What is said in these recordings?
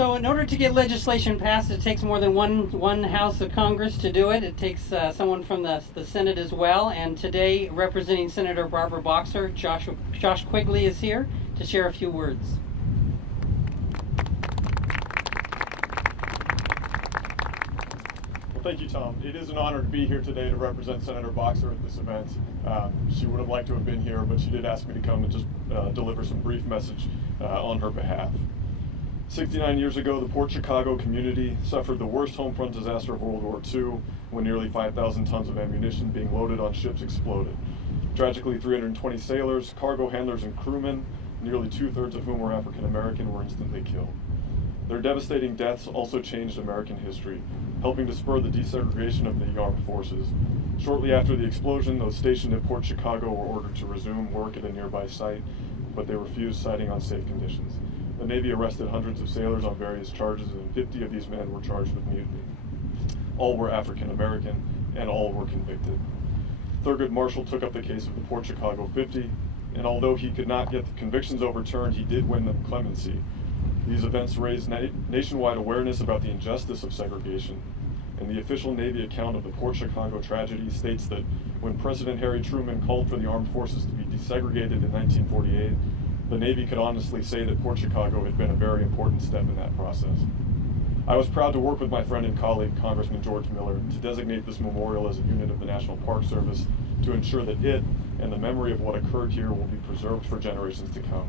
So in order to get legislation passed, it takes more than one House of Congress to do it. It takes someone from the Senate as well. And today, representing Senator Barbara Boxer, Josh Quigley is here to share a few words. Well, thank you, Tom. It is an honor to be here today to represent Senator Boxer at this event. She would have liked to have been here, but she did ask me to come and just deliver some brief message on her behalf. 69 years ago, the Port Chicago community suffered the worst homefront disaster of World War II when nearly 5,000 tons of ammunition being loaded on ships exploded. Tragically, 320 sailors, cargo handlers, and crewmen, nearly two-thirds of whom were African American, were instantly killed. Their devastating deaths also changed American history, helping to spur the desegregation of the armed forces. Shortly after the explosion, those stationed at Port Chicago were ordered to resume work at a nearby site, but they refused, citing unsafe conditions. The Navy arrested hundreds of sailors on various charges, and 50 of these men were charged with mutiny. All were African American, and all were convicted. Thurgood Marshall took up the case of the Port Chicago 50, and although he could not get the convictions overturned, he did win them clemency. These events raised nationwide awareness about the injustice of segregation, and the official Navy account of the Port Chicago tragedy states that when President Harry Truman called for the armed forces to be desegregated in 1948, the Navy could honestly say that Port Chicago had been a very important step in that process. I was proud to work with my friend and colleague, Congressman George Miller, to designate this memorial as a unit of the National Park Service to ensure that it and the memory of what occurred here will be preserved for generations to come.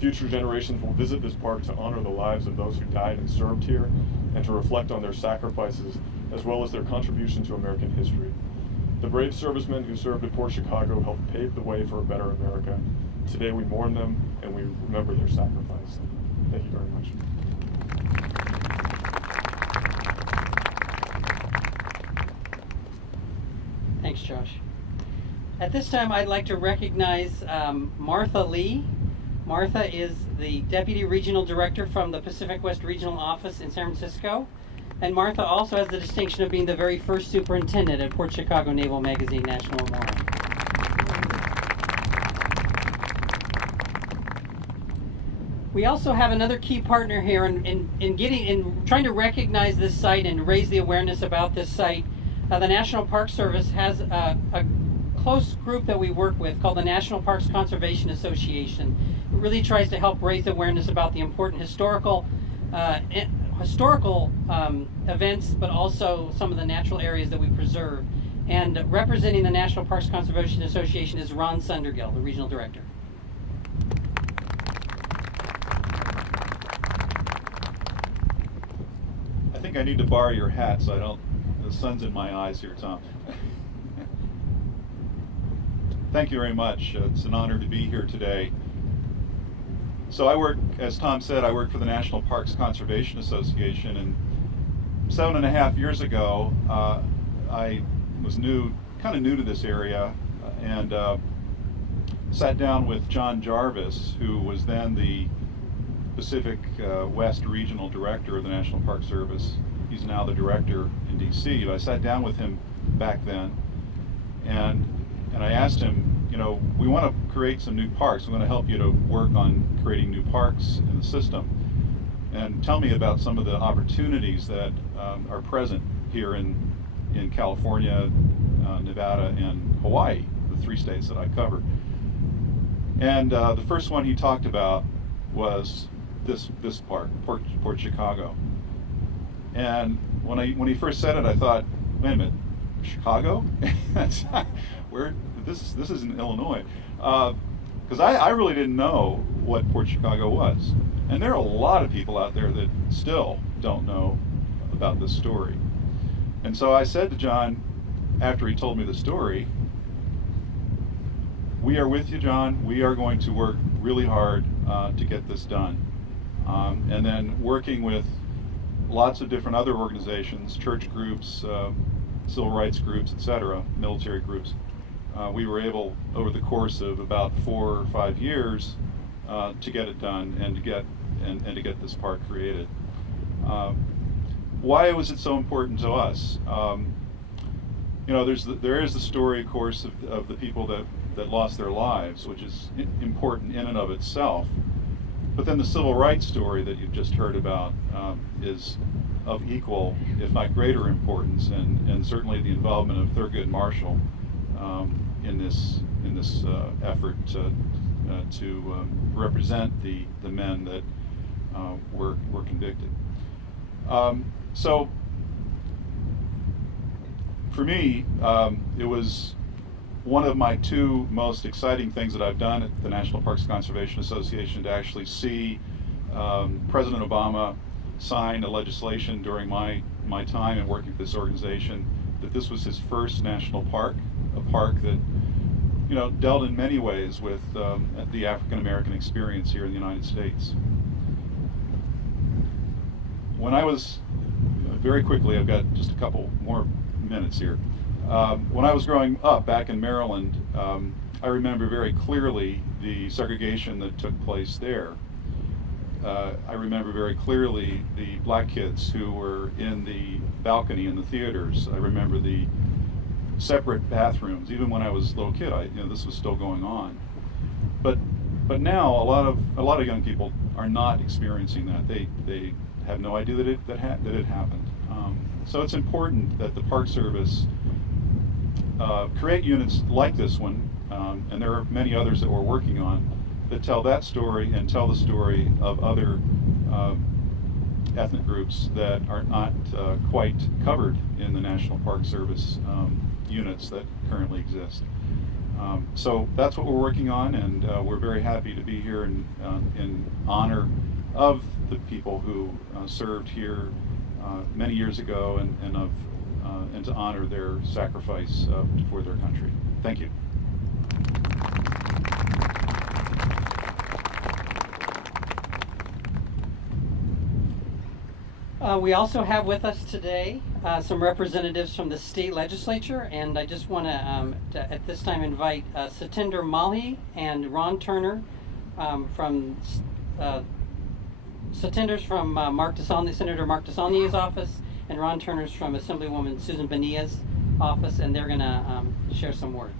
Future generations will visit this park to honor the lives of those who died and served here and to reflect on their sacrifices as well as their contribution to American history. The brave servicemen who served at Port Chicago helped pave the way for a better America. Today we mourn them and we remember their sacrifice. Thank you very much. Thanks, Josh. At this time, I'd like to recognize Martha Lee. Martha is the Deputy Regional Director from the Pacific West Regional Office in San Francisco. And Martha also has the distinction of being the very first superintendent at Port Chicago Naval Magazine National Memorial. We also have another key partner here in trying to recognize this site and raise the awareness about this site. The National Park Service has a close group that we work with called the National Parks Conservation Association. It really tries to help raise awareness about the important historical events, but also some of the natural areas that we preserve. And representing the National Parks Conservation Association is Ron Sundergill, the Regional Director. I think I need to borrow your hat so I don't, the sun's in my eyes here, Tom. Thank you very much. It's an honor to be here today. So I work, as Tom said, I work for the National Parks Conservation Association, and 7.5 years ago, I was kind of new to this area, and sat down with John Jarvis, who was then the Pacific West Regional Director of the National Park Service. He's now the director in DC. But I sat down with him back then, and I asked him, you know, we want to create some new parks. We want to help you to work on creating new parks in the system. And tell me about some of the opportunities that are present here in California, Nevada, and Hawaii, the 3 states that I covered. And the first one he talked about was this park, Port Chicago. And when he first said it, I thought, wait a minute, Chicago? That's where this is in Illinois, because I really didn't know what Port Chicago was, and there are a lot of people out there that still don't know about this story. And so I said to John, after he told me the story, we are with you, John. We are going to work really hard to get this done. And then working with lots of different other organizations, church groups, civil rights groups, etc., military groups, we were able, over the course of about 4 or 5 years, to get it done and to get this park created. Why was it so important to us? You know, there is the story, of course, of the people that lost their lives, which is important in and of itself. But then the civil rights story that you've just heard about is of equal, if not greater importance, and certainly the involvement of Thurgood Marshall in this effort to represent the men that were convicted. So for me, it was one of my two most exciting things that I've done at the National Parks Conservation Association to actually see President Obama sign a legislation during my time in working for this organization that this was his first national park, a park that dealt in many ways with the African American experience here in the United States. When I was, very quickly, I've got just a couple more minutes here. When I was growing up back in Maryland, I remember very clearly the segregation that took place there. I remember very clearly the black kids who were in the balcony in the theaters. I remember the separate bathrooms. Even when I was a little kid, this was still going on. But now a lot of young people are not experiencing that. They have no idea that it happened. So it's important that the Park Service create units like this one, and there are many others that we're working on, that tell that story and tell the story of other ethnic groups that are not quite covered in the National Park Service units that currently exist. So that's what we're working on, and we're very happy to be here in honor of the people who served here many years ago, and to honor their sacrifice for their country. Thank you. We also have with us today some representatives from the state legislature, and I just want to at this time invite Satinder Malhi and Ron Turner from Satinder's from Senator Mark DeSaulnier's office, and Ron Turner's from Assemblywoman Susan Bonilla's office, and they're going to share some words.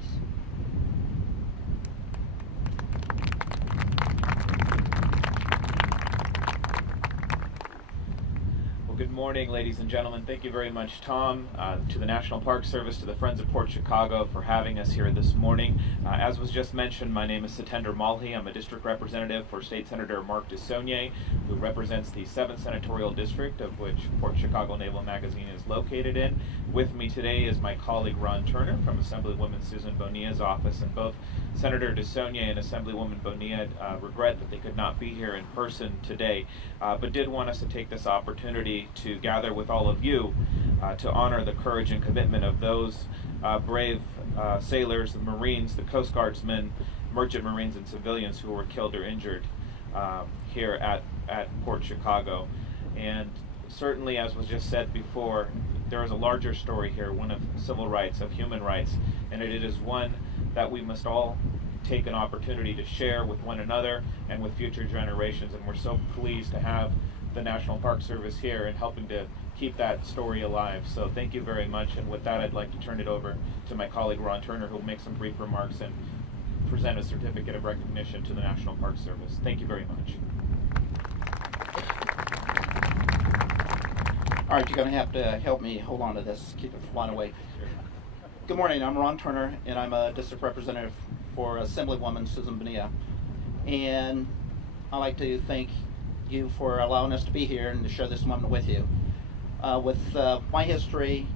Good morning, ladies and gentlemen. Thank you very much, Tom, to the National Park Service, to the Friends of Port Chicago for having us here this morning. As was just mentioned, my name is Satinder Malhi. I'm a district representative for State Senator Mark DeSaulnier, who represents the 7th Senatorial District, of which Port Chicago Naval Magazine is located in. With me today is my colleague Ron Turner from Assemblywoman Susan Bonilla's office, and both Senator DeSaulnier and Assemblywoman Bonilla regret that they could not be here in person today, but did want us to take this opportunity to gather with all of you to honor the courage and commitment of those brave sailors, the Marines, the Coast Guardsmen, merchant Marines, and civilians who were killed or injured here at Port Chicago. And certainly, as was just said before, there is a larger story here, one of civil rights, of human rights, and it is one that we must all take an opportunity to share with one another and with future generations. And we're so pleased to have the National Park Service here and helping to keep that story alive. So thank you very much. And with that, I'd like to turn it over to my colleague Ron Turner, who will make some brief remarks and present a certificate of recognition to the National Park Service. Thank you very much. All right, you're going to have to help me hold on to this, keep it flying away. Good morning, I'm Ron Turner, and I'm a district representative for Assemblywoman Susan Bonilla. And I'd like to thank you for allowing us to be here and to share this moment with you. With my history,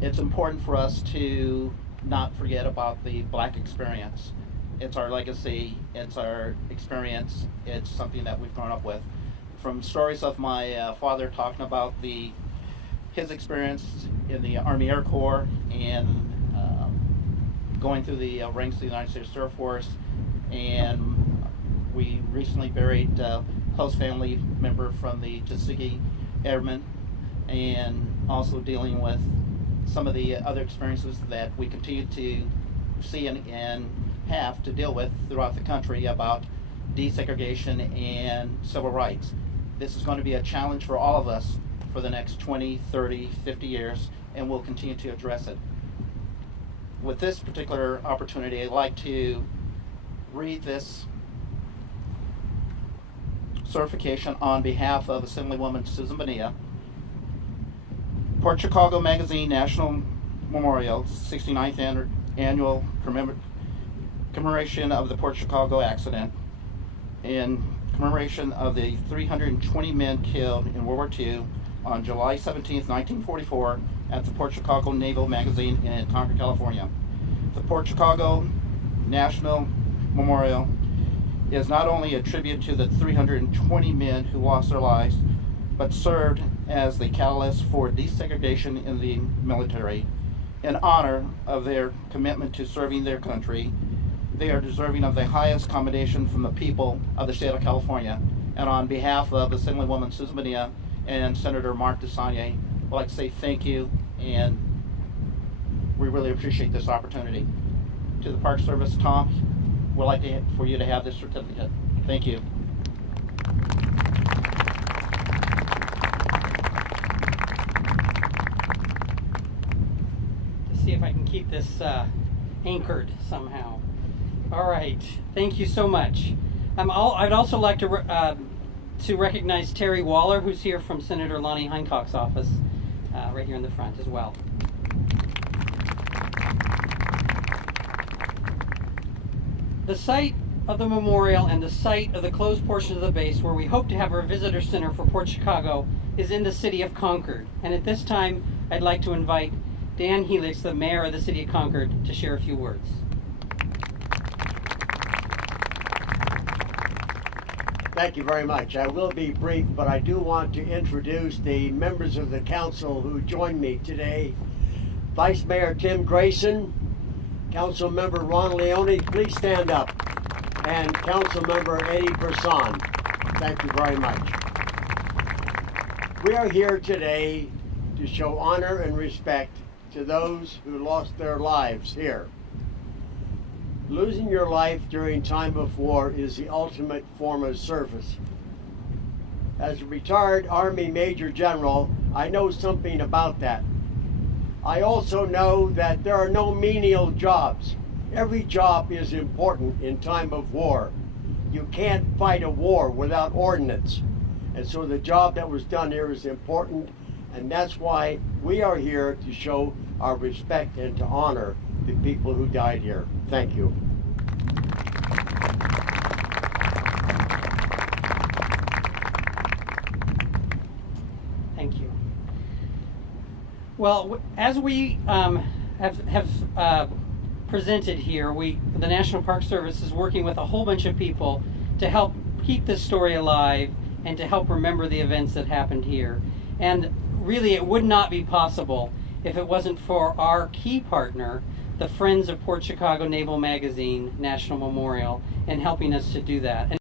it's important for us to not forget about the Black experience. It's our legacy, it's our experience, it's something that we've grown up with. From stories of my father talking about his experience in the Army Air Corps and going through the ranks of the United States Air Force, and we recently buried a close family member from the Tuskegee Airmen, and also dealing with some of the other experiences that we continue to see and have to deal with throughout the country about desegregation and civil rights. This is going to be a challenge for all of us for the next 20, 30, 50 years, and we'll continue to address it. With this particular opportunity, I'd like to read this certification on behalf of Assemblywoman Susan Bonilla. Port Chicago Magazine National Memorial 69th Annual Commemoration of the Port Chicago accident, in commemoration of the 320 men killed in World War II on July 17, 1944 at the Port Chicago Naval Magazine in Concord, California. The Port Chicago National Memorial is not only a tribute to the 320 men who lost their lives, but served as the catalyst for desegregation in the military. In honor of their commitment to serving their country, they are deserving of the highest commendation from the people of the state of California. And on behalf of Assemblywoman Susan Bonilla and Senator Mark DeSagne, I'd like to say thank you, and we really appreciate this opportunity. To the Park Service, Tom, we'd like for you to have this certificate. Thank you. Let's see if I can keep this anchored somehow. All right, thank you so much. I'd also like to recognize Terry Waller, who's here from Senator Lonnie Hancock's office, right here in the front as well. The site of the memorial and the site of the closed portion of the base where we hope to have our visitor center for Port Chicago is in the city of Concord. And at this time, I'd like to invite Dan Helix, the mayor of the city of Concord, to share a few words. Thank you very much. I will be brief, but I do want to introduce the members of the council who joined me today. Vice Mayor Tim Grayson, Council Member Ron Leone, please stand up, and Council Member Eddie Person. Thank you very much. We are here today to show honor and respect to those who lost their lives here. Losing your life during time of war is the ultimate form of service. As a retired Army Major General, I know something about that. I also know that there are no menial jobs. Every job is important in time of war. You can't fight a war without ordnance. And so the job that was done here is important, and that's why we are here to show our respect and to honor the people who died here. Thank you. Thank you. Well, as we have presented here, the National Park Service is working with a whole bunch of people to help keep this story alive and to help remember the events that happened here. And really, it would not be possible if it wasn't for our key partner, the Friends of Port Chicago Naval Magazine National Memorial, in helping us to do that.